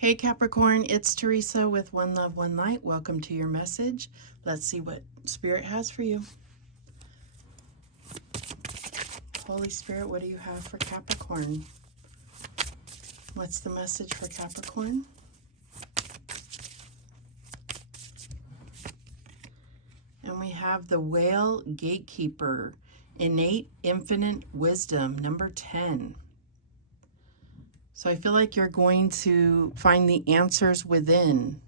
Hey Capricorn, it's Teresa with One Love, One Light. Welcome to your message. Let's see what Spirit has for you. Holy Spirit, what do you have for Capricorn? What's the message for Capricorn? And we have the Whale Gatekeeper, Innate Infinite Wisdom, number 10. So I feel like you're going to find the answers within.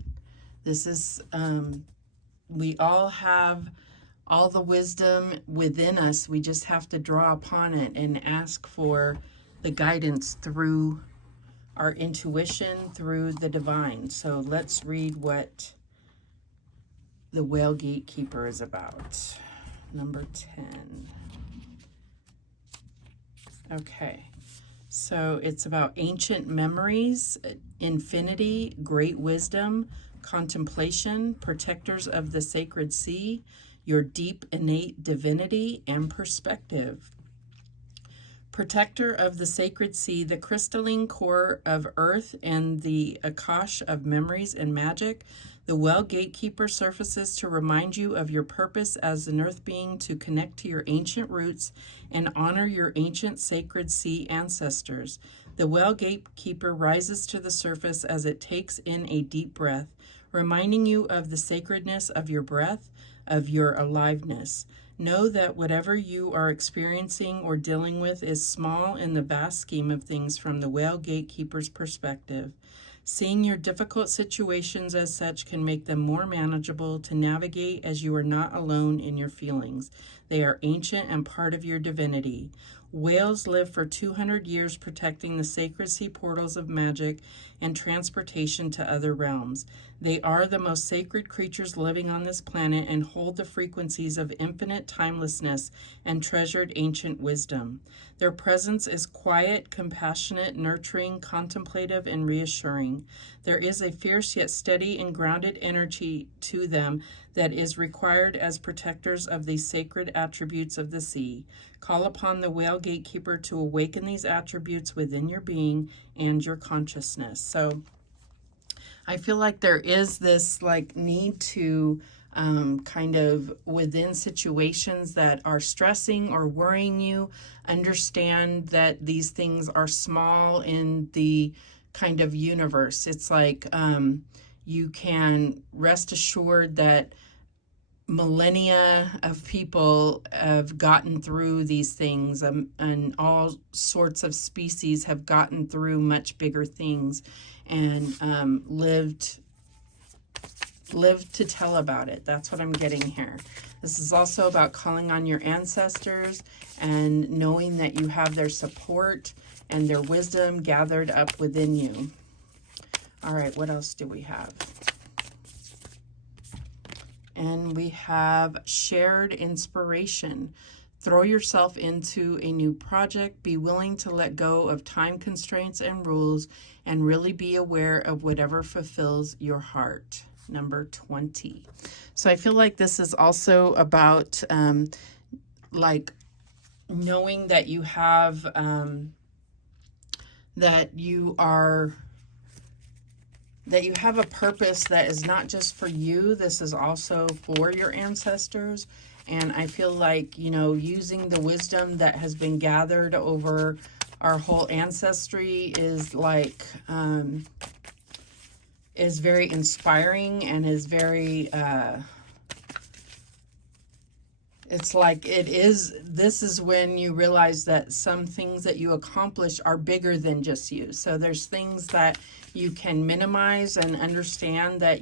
This is, we all have all the wisdom within us. We just have to draw upon it and ask for the guidance through our intuition, through the divine. So let's read what the Whale Gatekeeper is about. Number 10. Okay. So it's about ancient memories, infinity, great wisdom, contemplation, protectors of the sacred sea, your deep innate divinity, and perspective. Protector of the sacred sea, the crystalline core of earth and the Akash of memories and magic, the Well Gatekeeper surfaces to remind you of your purpose as an earth being, to connect to your ancient roots and honor your ancient sacred sea ancestors. The Well Gatekeeper rises to the surface as it takes in a deep breath, reminding you of the sacredness of your breath, of your aliveness. Know that whatever you are experiencing or dealing with is small in the vast scheme of things from the Whale Gatekeeper's perspective. Seeing your difficult situations as such can make them more manageable to navigate, as you are not alone in your feelings. They are ancient and part of your divinity. Whales live for 200 years protecting the sacred sea portals of magic and transportation to other realms. They are the most sacred creatures living on this planet and hold the frequencies of infinite timelessness and treasured ancient wisdom. Their presence is quiet, compassionate, nurturing, contemplative, and reassuring. There is a fierce yet steady and grounded energy to them that is required as protectors of these sacred attributes of the sea. Call upon the Whale Gatekeeper to awaken these attributes within your being and your consciousness. So I feel like there is this need to kind of within situations that are stressing or worrying you, understand that these things are small in the kind of universe. It's like you can rest assured that millennia of people have gotten through these things, and all sorts of species have gotten through much bigger things and lived to tell about it. That's what I'm getting here. This is also about calling on your ancestors and knowing that you have their support and their wisdom gathered up within you. All right, what else do we have? And we have shared inspiration. Throw yourself into a new project. Be willing to let go of time constraints and rules and really be aware of whatever fulfills your heart. Number 20. So I feel like this is also about knowing that you have, that you have a purpose that is not just for you. This is also for your ancestors. And I feel like, using the wisdom that has been gathered over our whole ancestry is is very inspiring and is very, this is when you realize that some things that you accomplish are bigger than just you. So there's things that you can minimize and understand that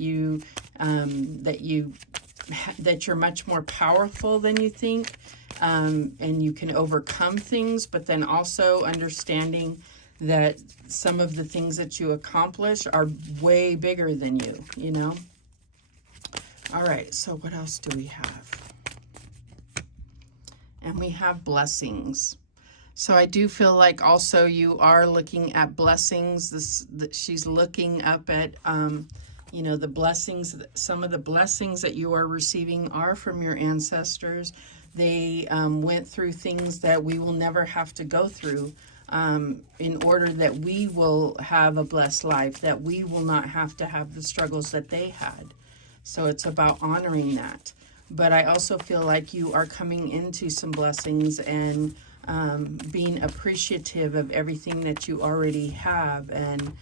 that you're much more powerful than you think, and you can overcome things, but then also understanding that some of the things that you accomplish are way bigger than you. All right, so what else do we have? And we have blessings. So I do feel like also you are looking at blessings. She's looking up at, the blessings. Some of the blessings that you are receiving are from your ancestors. They went through things that we will never have to go through. in order that we will have a blessed life, that we will not have to have the struggles that they had. So it's about honoring that. But I also feel like you are coming into some blessings and being appreciative of everything that you already have, and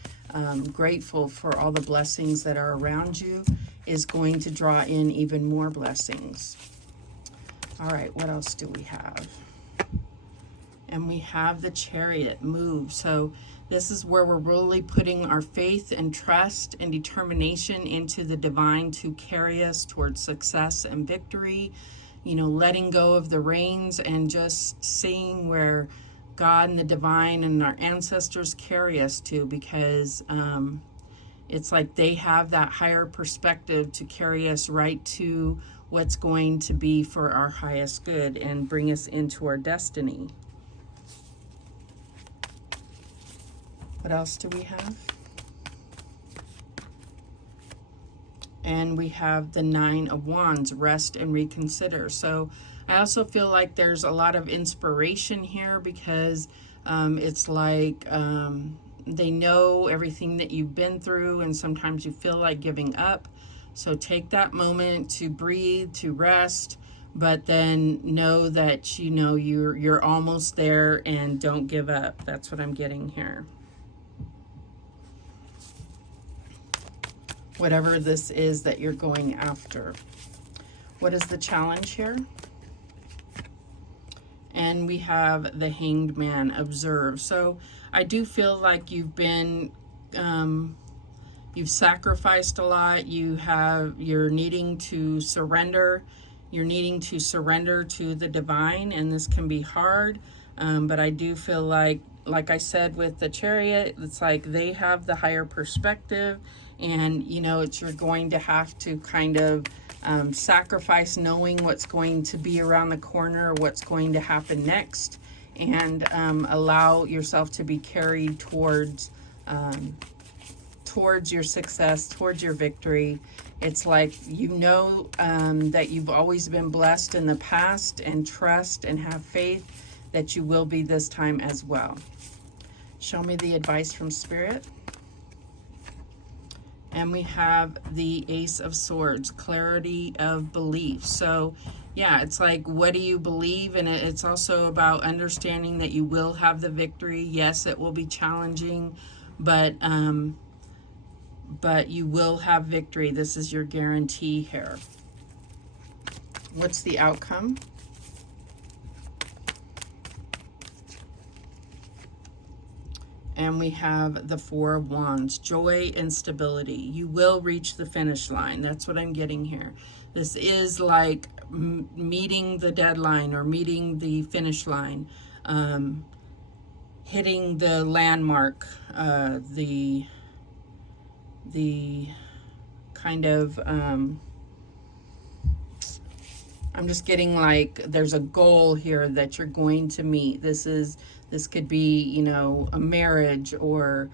grateful for all the blessings that are around you is going to draw in even more blessings. All right, what else do we have? And we have the Chariot move. So this is where we're really putting our faith and trust and determination into the divine to carry us towards success and victory. You know, letting go of the reins and just seeing where God and the divine and our ancestors carry us to, because it's like they have that higher perspective to carry us right to what's going to be for our highest good and bring us into our destiny. What else do we have? And we have the Nine of Wands, rest and reconsider. So I also feel like there's a lot of inspiration here, because it's like they know everything that you've been through, and sometimes you feel like giving up. So take that moment to breathe, to rest, but then know that you know you're almost there, and don't give up. That's what I'm getting here. Whatever this is that you're going after. What is the challenge here? And we have the Hanged Man, observe. So I do feel like you've been, you've sacrificed a lot. You're needing to surrender. You're needing to surrender to the divine, and this can be hard. But I do feel like I said with the Chariot, it's like they have the higher perspective. And, you know, you're going to have to kind of sacrifice knowing what's going to be around the corner, or what's going to happen next, and allow yourself to be carried towards your success, towards your victory. It's like, you know, that you've always been blessed in the past, and trust and have faith that you will be this time as well. Show me the advice from Spirit. And we have the Ace of Swords, clarity of belief. So yeah, it's like, what do you believe? And it's also about understanding that you will have the victory. Yes, it will be challenging, but you will have victory. This is your guarantee here. What's the outcome? And we have the Four of Wands, joy and stability. You will reach the finish line. That's what I'm getting here. This is like meeting the deadline, or meeting the finish line, hitting the landmark, the kind of, I'm just getting like there's a goal here that you're going to meet. This could be, you know, a marriage, or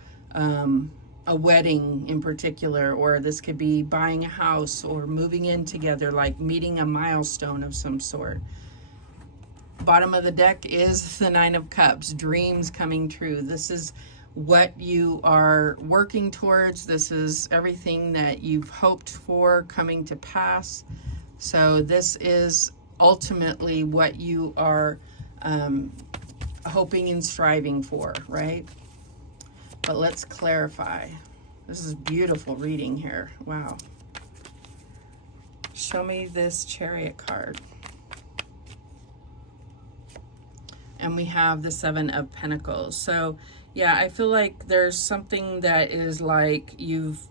a wedding in particular, or this could be buying a house or moving in together, like meeting a milestone of some sort. Bottom of the deck is the Nine of Cups, dreams coming true. This is what you are working towards. This is everything that you've hoped for coming to pass. So this is ultimately what you are hoping and striving for, right? But let's clarify. This is beautiful reading here. Wow. Show me this Chariot card. And we have the Seven of Pentacles. So yeah, I feel like there's something that is like you've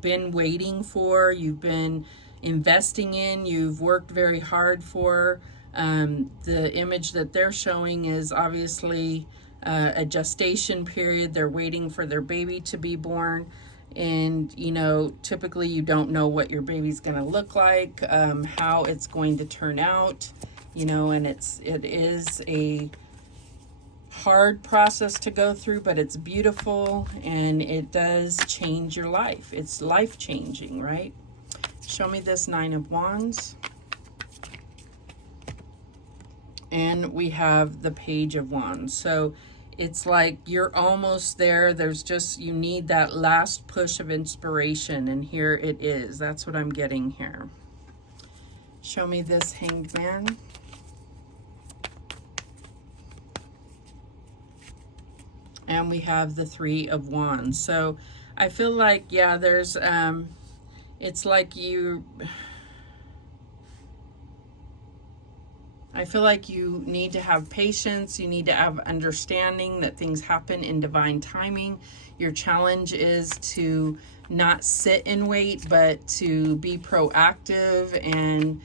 been waiting for, you've been investing in, you've worked very hard for. The image that they're showing is obviously a gestation period. They're waiting for their baby to be born. And, you know, typically you don't know what your baby's going to look like, how it's going to turn out, you know, and it is a hard process to go through, but it's beautiful, and it does change your life. It's life-changing, right? Show me this Nine of Wands. And we have the Page of Wands. So It's like you're almost there. There's just, you need that last push of inspiration, and here it is. That's what I'm getting here. Show me this Hanged Man. And we have the Three of Wands. So I feel like, yeah, there's, it's like I feel like you need to have patience. You need to have understanding that things happen in divine timing. Your challenge is to not sit and wait, but to be proactive and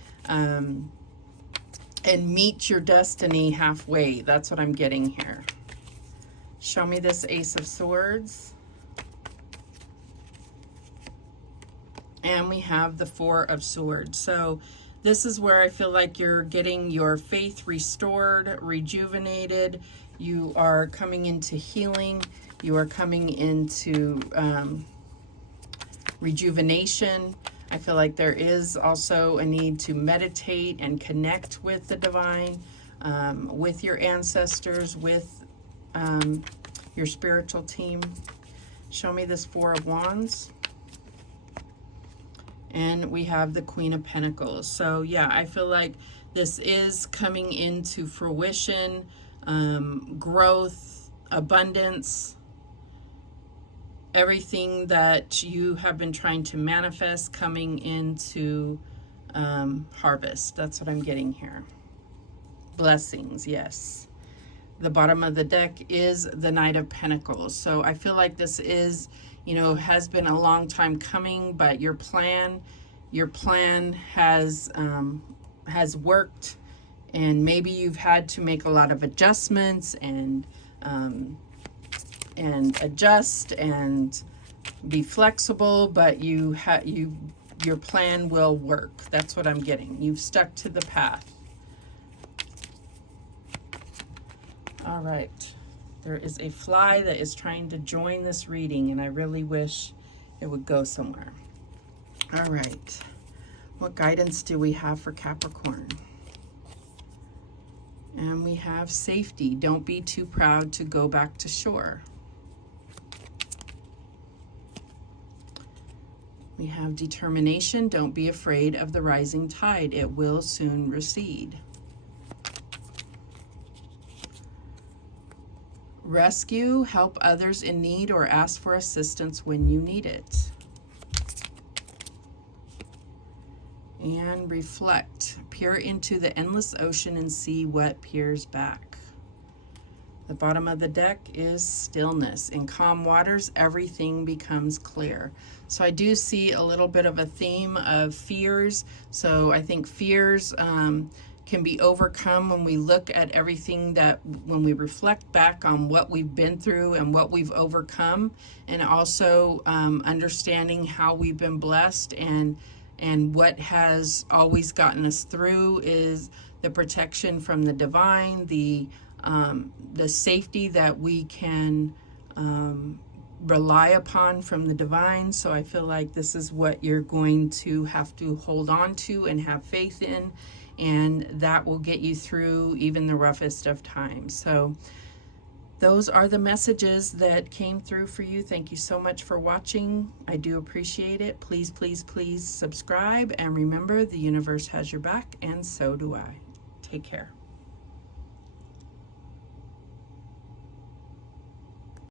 meet your destiny halfway. That's what I'm getting here. Show me this Ace of Swords. And we have the Four of Swords. So this is where I feel like you're getting your faith restored, rejuvenated. You are coming into healing. You are coming into rejuvenation. I feel like there is also a need to meditate and connect with the divine, with your ancestors, with your spiritual team. Show me this Four of Wands. And we have the Queen of Pentacles. So yeah, I feel like this is coming into fruition, growth, abundance, everything that you have been trying to manifest coming into harvest. That's what I'm getting here. Blessings, yes. The bottom of the deck is the Knight of Pentacles. So I feel like this is, you know, has been a long time coming, but your plan has worked, and maybe you've had to make a lot of adjustments and adjust and be flexible, but your plan will work. That's what I'm getting. You've stuck to the path. All right. There is a fly that is trying to join this reading, and I really wish it would go somewhere. All right. What guidance do we have for Capricorn? And we have safety. Don't be too proud to go back to shore. We have determination. Don't be afraid of the rising tide. It will soon recede. Rescue, help others in need or ask for assistance when you need it. And reflect, peer into the endless ocean and see what peers back. The bottom of the deck is stillness. In calm waters, everything becomes clear. So I do see a little bit of a theme of fears. So I think fears can be overcome when we look at everything when we reflect back on what we've been through and what we've overcome, and also understanding how we've been blessed, and what has always gotten us through is the protection from the divine, the safety that we can rely upon from the divine. So I feel like this is what you're going to have to hold on to and have faith in, and that will get you through even the roughest of times. So those are the messages that came through for you. Thank you so much for watching. I do appreciate it. Please, please, please subscribe, and remember, the universe has your back, and so do I. Take care.